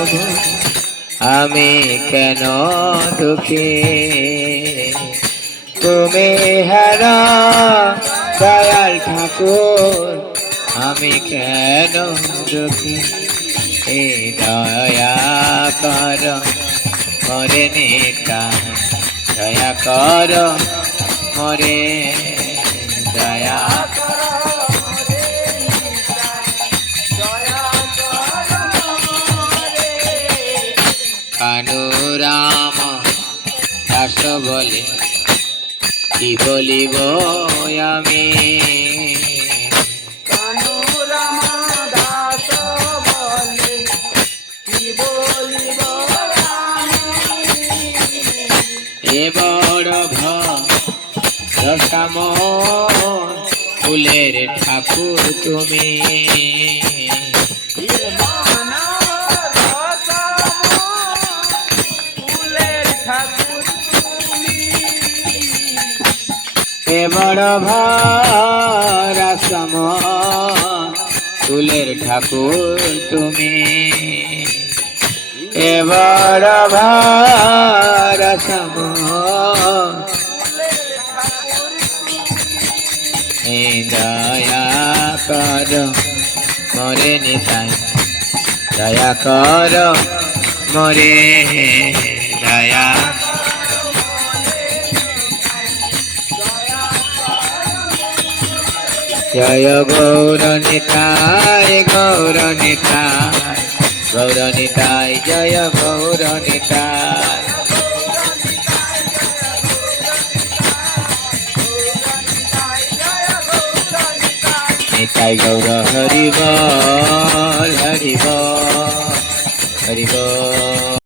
আমি কেন দুঃখী তুমি হারা দয়াল ঠাকুর আমি কেন দুঃখী এ দয়া কর মরে নিতাই দয়া কর মরে দয়া কানুরাম দাস বলে কি বলিব আমি এ বড় ভরসাম ফুলের ঠাকুর তুমি এ বড় ভরসাম ফুলের ঠাকুর তুমি এ বড় ভরসাম দয়া কর মরে নিতাই দয়া কর মরে দয়া জয় গৌর নিতাই গৌর নিতাই গৌর নিতাই জয় গৌর নিতাই নিতাই গৌর হরি বল হরি বল হরি বল।